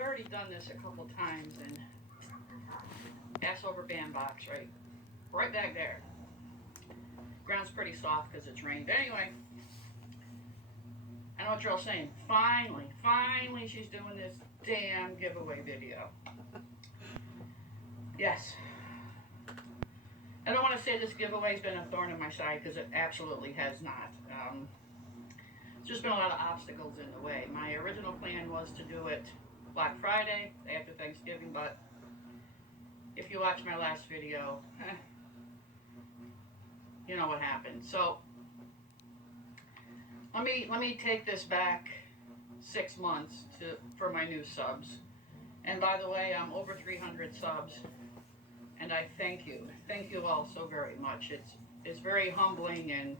I've already done this a couple times, and ass over bandbox, right back there. Ground's pretty soft because it's rained. But anyway, I know what you're all saying. Finally, she's doing this damn giveaway video. Yes. I don't want to say this giveaway's been a thorn in my side, because it absolutely has not. There's just been a lot of obstacles in the way. My original plan was to do it Black Friday, after Thanksgiving, but if you watch my last video, you know what happened. So let me take this back 6 months for my new subs. And by the way, I'm over 300 subs, and I thank you all so very much. It's very humbling and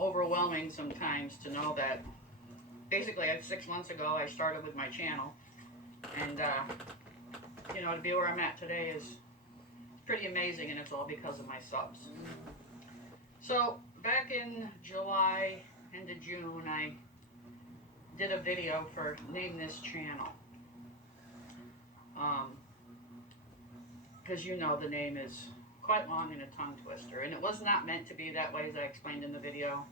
overwhelming sometimes to know that basically 6 months ago I started with my channel, and you know, to be where I'm at today is pretty amazing, and it's all because of my subs. So back in July into June, I did a video for Name This Channel, because you know the name is quite long and a tongue twister, and it was not meant to be that way, as I explained in the video.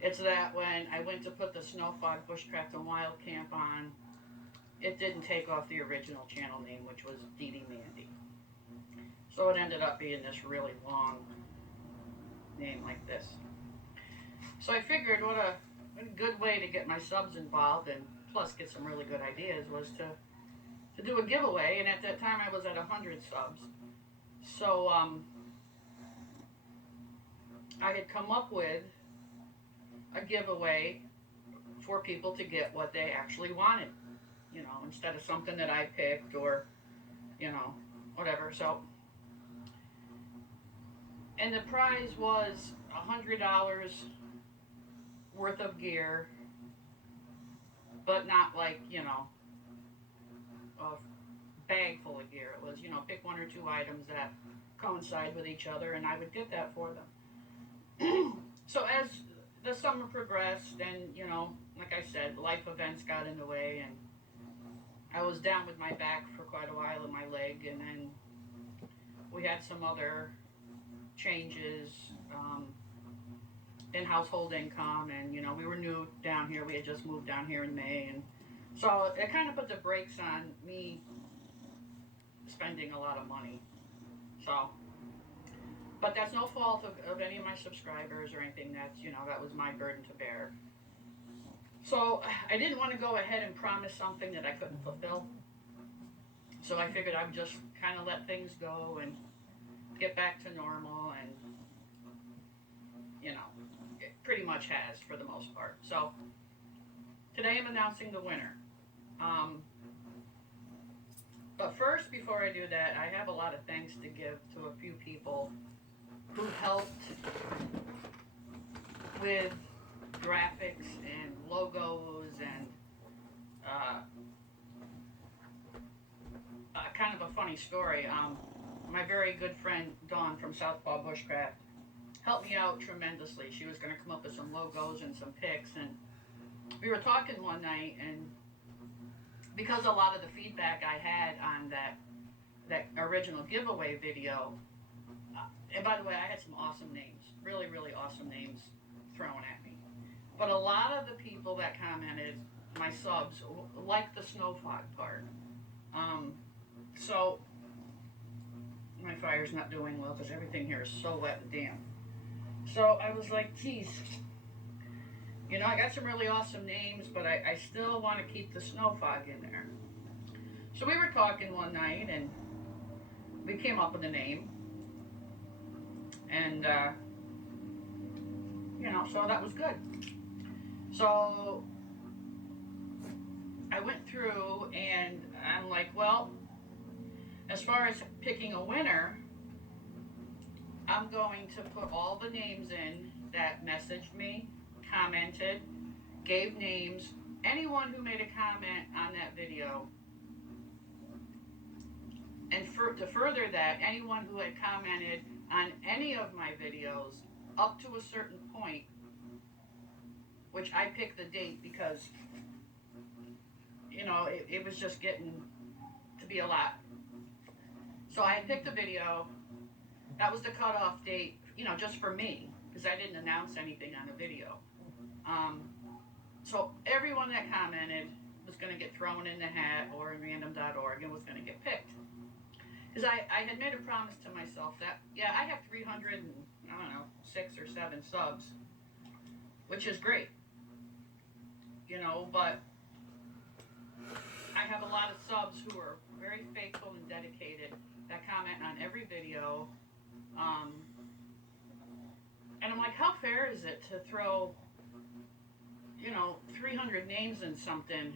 It's that when I went to put the Snowfog Bushcraft and Wild Camp on, it didn't take off the original channel name, which was Dee Dee Mandy. So it ended up being this really long name like this. So I figured what a good way to get my subs involved, and plus get some really good ideas, was to do a giveaway. And at that time I was at 100 subs. So I had come up with a giveaway for people to get what they actually wanted, you know, instead of something that I picked, or, you know, whatever. So, and the prize was $100 worth of gear, but not like, you know, a bag full of gear. It was, you know, pick 1 or 2 items that coincide with each other, and I would get that for them. So as the summer progressed, and, you know, like I said, life events got in the way, and I was down with my back for quite a while, and my leg, and then we had some other changes in household income, and, you know, we were new down here. We had just moved down here in May, and so it kind of put the brakes on me spending a lot of money. So, but that's no fault of any of my subscribers or anything. That's, you know, that was my burden to bear. So I didn't want to go ahead and promise something that I couldn't fulfill. So I figured I would just kind of let things go and get back to normal, and, you know, it pretty much has for the most part. So today I'm announcing the winner. But first, before I do that, I have a lot of thanks to give to a few people who helped with graphics and logos, and kind of a funny story. My very good friend Dawn from Southpaw Bushcraft helped me out tremendously. She was going to come up with some logos and some pics, and we were talking one night, and because a lot of the feedback I had on that original giveaway video, and by the way, I had some awesome names, really, really awesome names thrown at me. But a lot of the people that commented, my subs, liked the Snowfog part. So my fire's not doing well because everything here is so wet and damp. So I was like, geez, you know, I got some really awesome names, but I still want to keep the Snowfog in there. So we were talking one night, and we came up with a name. And, you know, so that was good. So I went through, and I'm like, well, as far as picking a winner, I'm going to put all the names in that messaged me, commented, gave names, anyone who made a comment on that video. And to further that, anyone who had commented on any of my videos up to a certain point, which I picked the date because you know, it was just getting to be a lot. So I had picked a video. That was the cutoff date, you know, just for me, because I didn't announce anything on the video. So everyone that commented was going to get thrown in the hat or in random.org and was going to get picked. Because I had made a promise to myself that, yeah, I have 300 and, I don't know, 6 or 7 subs, which is great, you know, but I have a lot of subs who are very faithful and dedicated that comment on every video. And I'm like, how fair is it to throw, you know, 300 names in something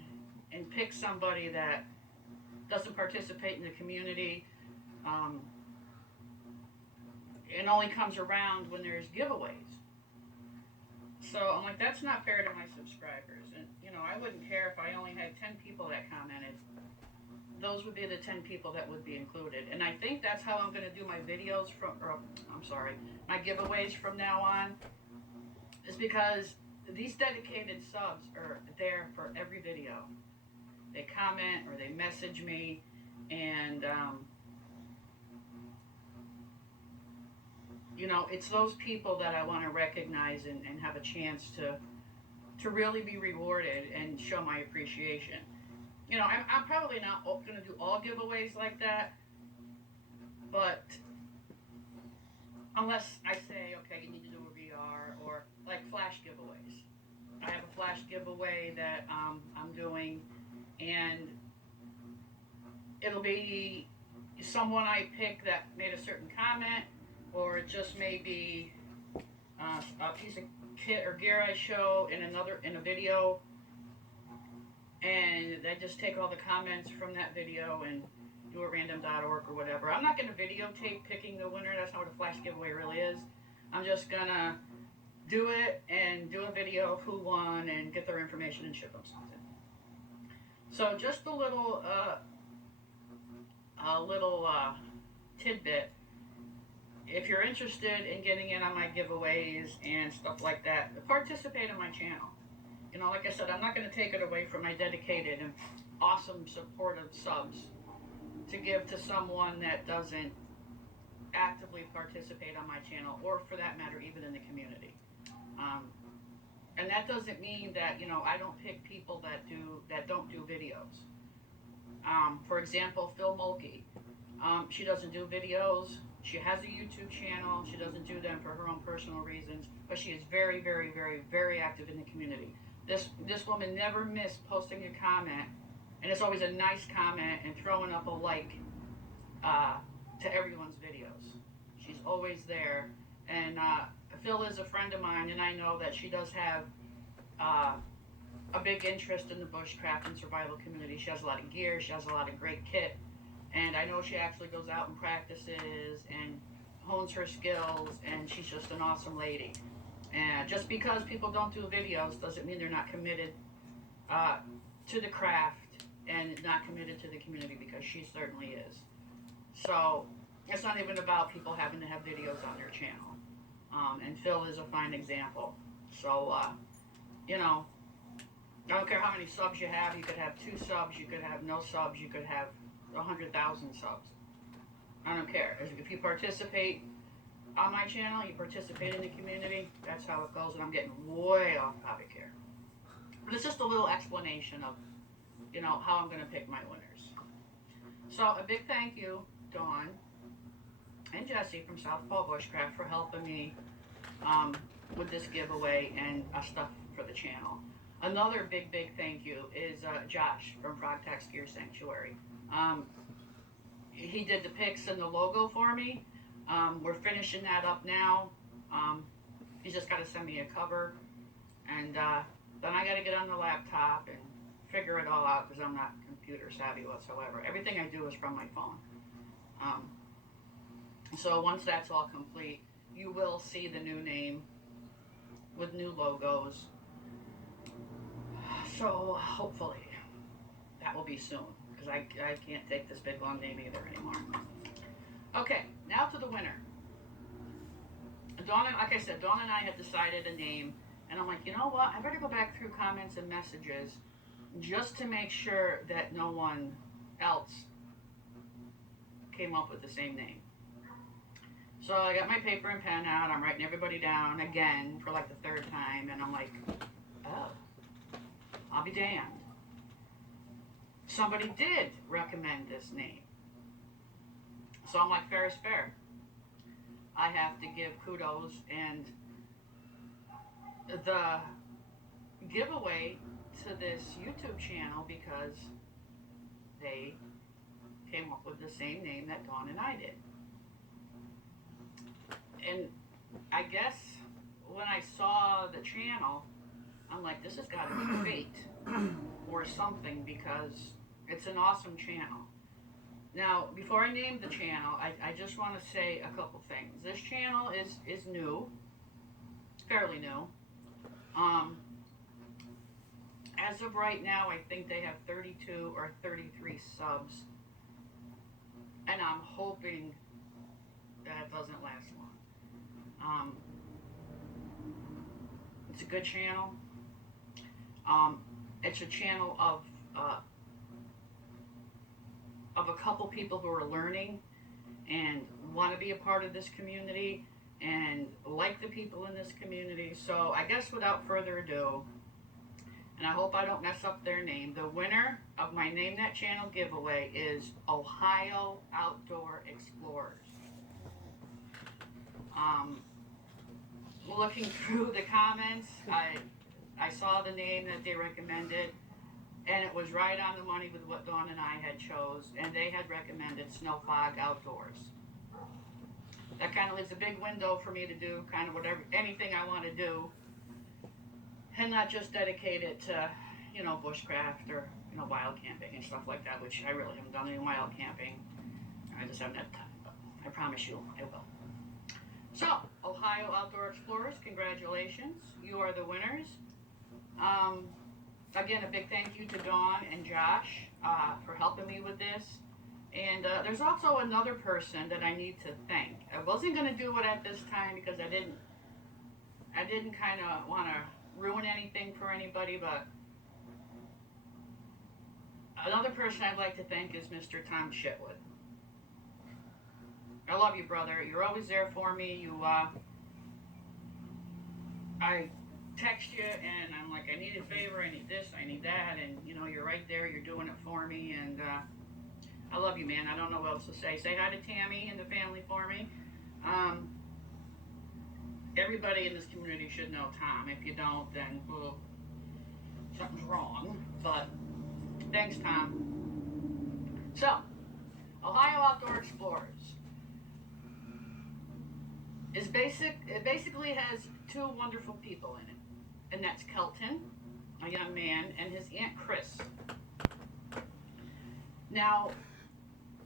and pick somebody that doesn't participate in the community, and only comes around when there's giveaways. So I'm like, that's not fair to my subscribers. And, you know, I wouldn't care if I only had 10 people that commented. Those would be the 10 people that would be included. And I think that's how I'm going to do my videos my giveaways from now on, is because these dedicated subs are there for every video. They comment or they message me, and you know, it's those people that I want to recognize and have a chance to really be rewarded and show my appreciation. You know, I'm probably not going to do all giveaways like that, but unless I say, okay, you need to do a VR, or like flash giveaways. I have a flash giveaway that I'm doing, and it'll be someone I pick that made a certain comment, or it just may be a piece of kit or gear I show in a video, and I just take all the comments from that video and do a random.org or whatever. I'm not going to videotape picking the winner. That's not what a flash giveaway really is. I'm just going to do it and do a video of who won and get their information and ship them something. So just a little tidbit. If you're interested in getting in on my giveaways and stuff like that, participate in my channel. You know, like I said, I'm not going to take it away from my dedicated and awesome supportive subs to give to someone that doesn't actively participate on my channel, or for that matter, even in the community. And that doesn't mean that, you know, I don't pick people that don't do videos. For example, Phil Mulkey. She doesn't do videos. She has a YouTube channel. She doesn't do them for her own personal reasons, but she is very, very, very, very active in the community. This woman never missed posting a comment, and it's always a nice comment, and throwing up a like to everyone's videos. She's always there. And Phil is a friend of mine, and I know that she does have a big interest in the bushcraft and survival community. She has a lot of gear. She has a lot of great kit. And I know she actually goes out and practices and hones her skills, and she's just an awesome lady. And just because people don't do videos doesn't mean they're not committed to the craft and not committed to the community, because she certainly is. So it's not even about people having to have videos on their channel. And Phil is a fine example. So, you know, I don't care how many subs you have. You could have 2 subs, you could have no subs, you could have 100,000 subs. I don't care. If you participate on my channel, you participate in the community, that's how it goes. And I'm getting way off topic here. But it's just a little explanation of, you know, how I'm going to pick my winners. So a big thank you, Dawn and Jesse from Southpaw Bushcraft, for helping me with this giveaway and stuff for the channel. Another big thank you is Josh from Frog Tax Gear Sanctuary. He did the pics and the logo for me. We're finishing that up now. He's just got to send me a cover, and then I got to get on the laptop and figure it all out, because I'm not computer savvy whatsoever. Everything I do is from my phone. So once that's all complete, you will see the new name with new logos. So hopefully that will be soon, because I can't take this big long name either anymore. Okay, now to the winner. Dawn, like I said, Dawn and I had decided a name, and I'm like, you know what? I better go back through comments and messages just to make sure that no one else came up with the same name. So I got my paper and pen out. I'm writing everybody down again for like the third time, and I'm like, oh, I'll be damned. Somebody did recommend this name. So I'm like, fair is fair. I have to give kudos, and the giveaway to this YouTube channel, because they came up with the same name that Dawn and I did. And I guess when I saw the channel, I'm like, this has got to be fate or something, because it's an awesome channel. Now, before I name the channel, I just want to say a couple things. This channel is new, fairly new. As of right now, I think they have 32 or 33 subs, and I'm hoping that it doesn't last long. It's a good channel. It's a channel of a couple people who are learning and want to be a part of this community and like the people in this community. So I guess without further ado, and I hope I don't mess up their name, the winner of my Name That Channel giveaway is Ohio Outdoor Explorers. Looking through the comments, I saw the name that they recommended, and it was right on the money with what Dawn and I had chose, and they had recommended Snowfog Outdoors. That kind of leaves a big window for me to do kind of whatever, anything I want to do, and not just dedicate it to, you know, bushcraft or, you know, wild camping and stuff like that, which I really haven't done any wild camping. I just haven't had time, but I promise you I will. So, Ohio Outdoor Explorers, congratulations. You are the winners. Again, a big thank you to Dawn and Josh for helping me with this. And there's also another person that I need to thank. I wasn't going to do it at this time because I didn't kind of want to ruin anything for anybody, but another person I'd like to thank is Mr. Tom Shitwood. I love you, brother. You're always there for me. I text you and I'm like, I need a favor, I need this, I need that, and you know, you're right there, you're doing it for me, and I love you, man. I don't know what else to say. Say hi to Tammy and the family for me. Everybody in this community should know Tom. If you don't, then well, something's wrong, but thanks, Tom. So, Ohio Outdoor Explorers it basically has two wonderful people in it, and that's Kelton, a young man, and his Aunt Chris. Now,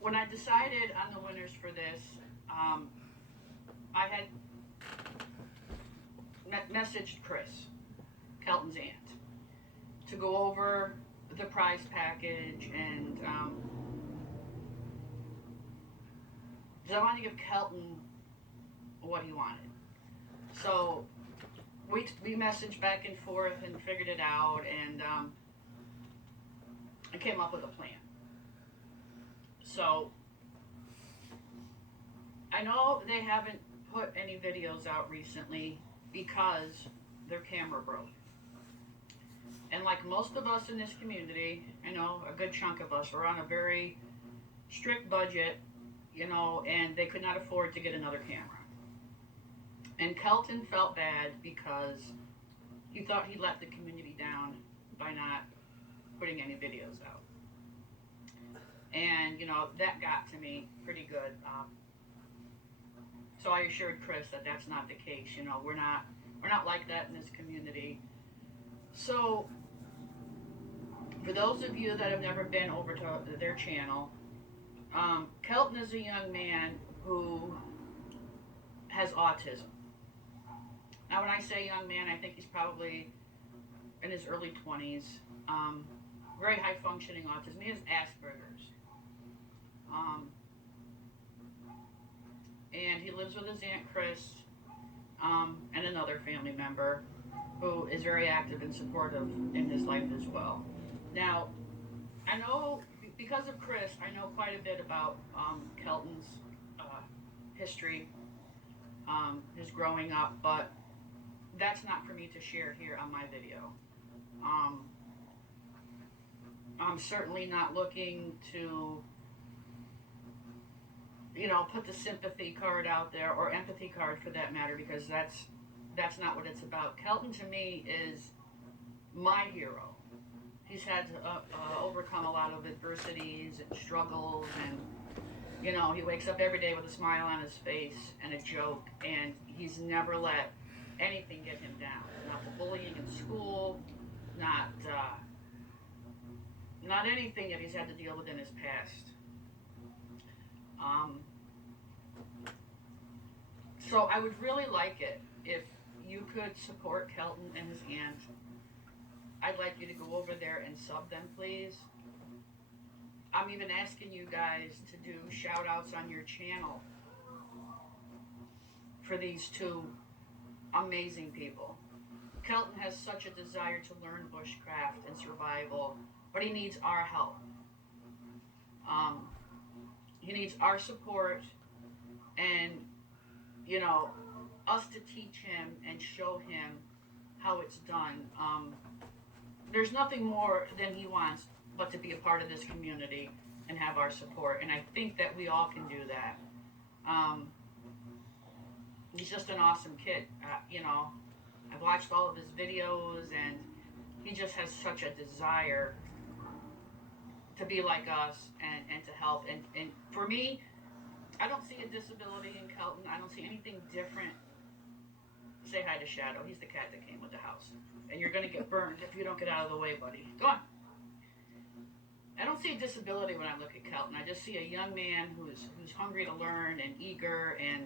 when I decided on the winners for this, I had messaged Chris, Kelton's aunt, to go over the prize package, and because I wanted to give Kelton what he wanted. So we messaged back and forth and figured it out, and I came up with a plan. So I know they haven't put any videos out recently because their camera broke. And like most of us in this community, I know a good chunk of us are on a very strict budget, you know, and they could not afford to get another camera. And Kelton felt bad because he thought he let the community down by not putting any videos out. And, you know, that got to me pretty good. So I assured Chris that that's not the case. You know, we're not like that in this community. So, for those of you that have never been over to their channel, Kelton is a young man who has autism. Now, when I say young man, I think he's probably in his early 20s. Very high-functioning autism. He has Asperger's. And he lives with his Aunt Chris and another family member who is very active and supportive in his life as well. Now, I know because of Chris, I know quite a bit about Kelton's history, his growing up, but that's not for me to share here on my video. Um, I'm certainly not looking to, put the sympathy card out there, or empathy card for that matter, because that's not what it's about. Kelton to me is my hero. He's had to overcome a lot of adversities and struggles, and he wakes up every day with a smile on his face and a joke, and he's never let anything get him down. Not the bullying in school, not anything that he's had to deal with in his past. So I would really like it if you could support Kelton and his aunt. I'd like you to go over there and sub them, please. I'm even asking you guys to do shout outs on your channel for these two amazing people. Kelton has such a desire to learn bushcraft and survival, but he needs our help. He needs our support and, us to teach him and show him how it's done. There's nothing more than he wants but to be a part of this community and have our support, and I think that we all can do that. He's just an awesome kid. I've watched all of his videos, and he just has such a desire to be like us and to help. And for me, I don't see a disability in Kelton. I don't see anything different. Say hi to Shadow. He's the cat that came with the house. And you're going to get burned if you don't get out of the way, buddy. Go on. I don't see a disability when I look at Kelton. I just see a young man who's hungry to learn and eager and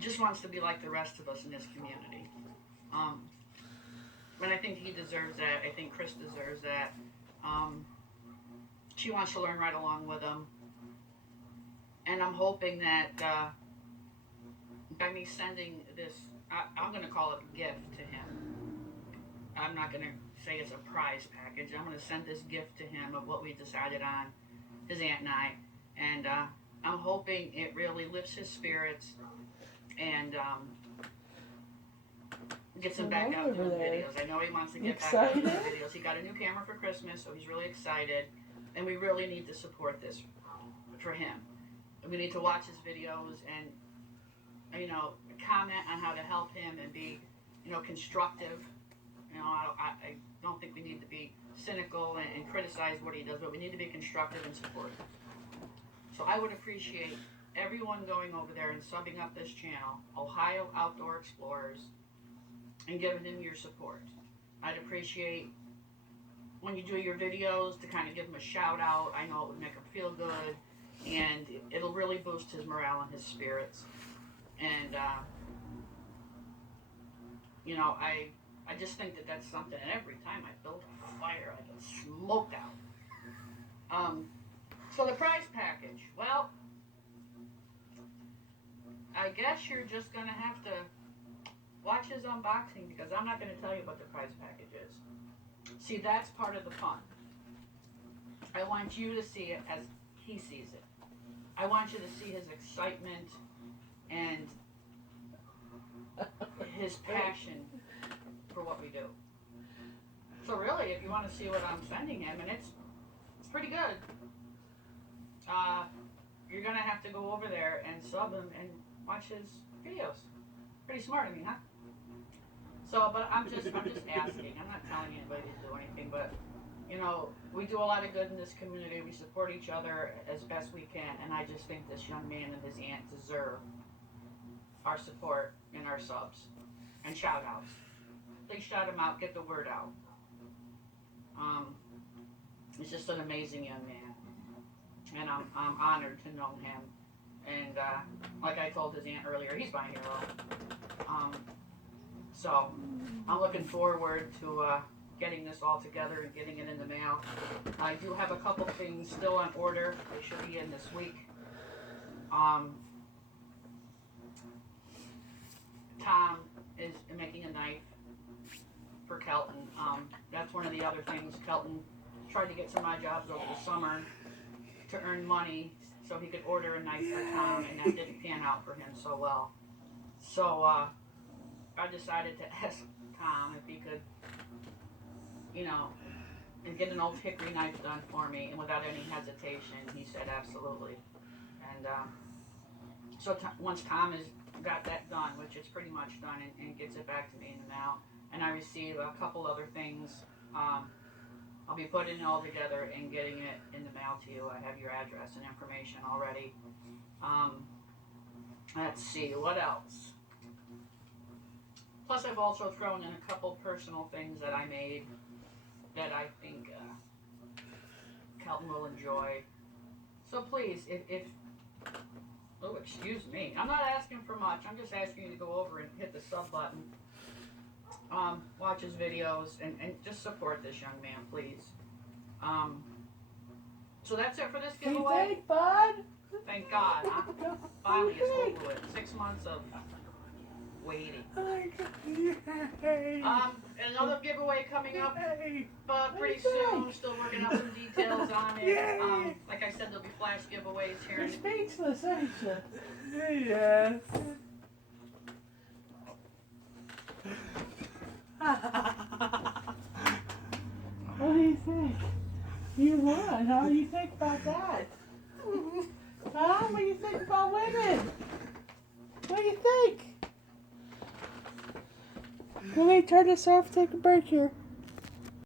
just wants to be like the rest of us in this community. And I think he deserves that. I think Chris deserves that. She wants to learn right along with him. And I'm hoping that by me sending this, I'm going to call it a gift to him. I'm not going to say it's a prize package. I'm going to send this gift to him of what we decided on, his aunt and I. And I'm hoping it really lifts his spirits and gets him back out doing videos. I know he wants to get back out doing videos. He got a new camera for Christmas, so he's really excited. And we really need to support this for him. We need to watch his videos and, comment on how to help him and be, constructive. I don't think we need to be cynical and criticize what he does, but we need to be constructive and supportive. So I would appreciate everyone going over there and subbing up this channel, Ohio Outdoor Explorers, and giving him your support. I'd appreciate when you do your videos to kind of give him a shout out. I know it would make him feel good, and it'll really boost his morale and his spirits. And I just think that that's something. And every time I build a fire, I get smoked out. So the prize package. Well, I guess you're just gonna have to watch his unboxing, because I'm not gonna tell you what the prize package is. See, that's part of the fun. I want you to see it as he sees it. I want you to see his excitement and his passion for what we do. So really, if you want to see what I'm sending him, and it's pretty good, you're gonna have to go over there and sub him and watch his videos. Pretty smart of me, huh? So, but I'm just asking. I'm not telling anybody to do anything, but we do a lot of good in this community. We support each other as best we can, and I just think this young man and his aunt deserve our support and our subs and shout outs. Please shout him out, get the word out. He's just an amazing young man, and I'm honored to know him. And like I told his aunt earlier, he's my hero. So I'm looking forward to getting this all together and getting it in the mail. I do have a couple things still on order. They should be in this week. Tom is making a knife. for Kelton. That's one of the other things. Kelton tried to get some odd jobs over the summer to earn money so he could order a knife for Tom, and that didn't pan out for him so well. So I decided to ask Tom if he could, you know, and get an old hickory knife done for me, and without any hesitation, he said absolutely. And so once Tom has got that done, which is pretty much done, and gets it back to me in the mail, and I receive a couple other things, I'll be putting it all together and getting it in the mail to you. I have your address and information already. Let's see, what else? Plus, I've also thrown in a couple personal things that I made that I think Kelton will enjoy. So please, if oh, excuse me, I'm not asking for much. I'm just asking you to go over and hit the sub button. Watch his videos and just support this young man, please. So that's it for this giveaway. Hey, bud. Thank God. Finally, it's over with. 6 months of waiting. Another giveaway coming up, but pretty soon. We're still working out some details on it. Like I said, there'll be flash giveaways here. You're speechless, aren't you? Yes. What do you think? You won. How do you think about that? Huh? What do you think about women? What do you think? Let me turn this off, take a break here.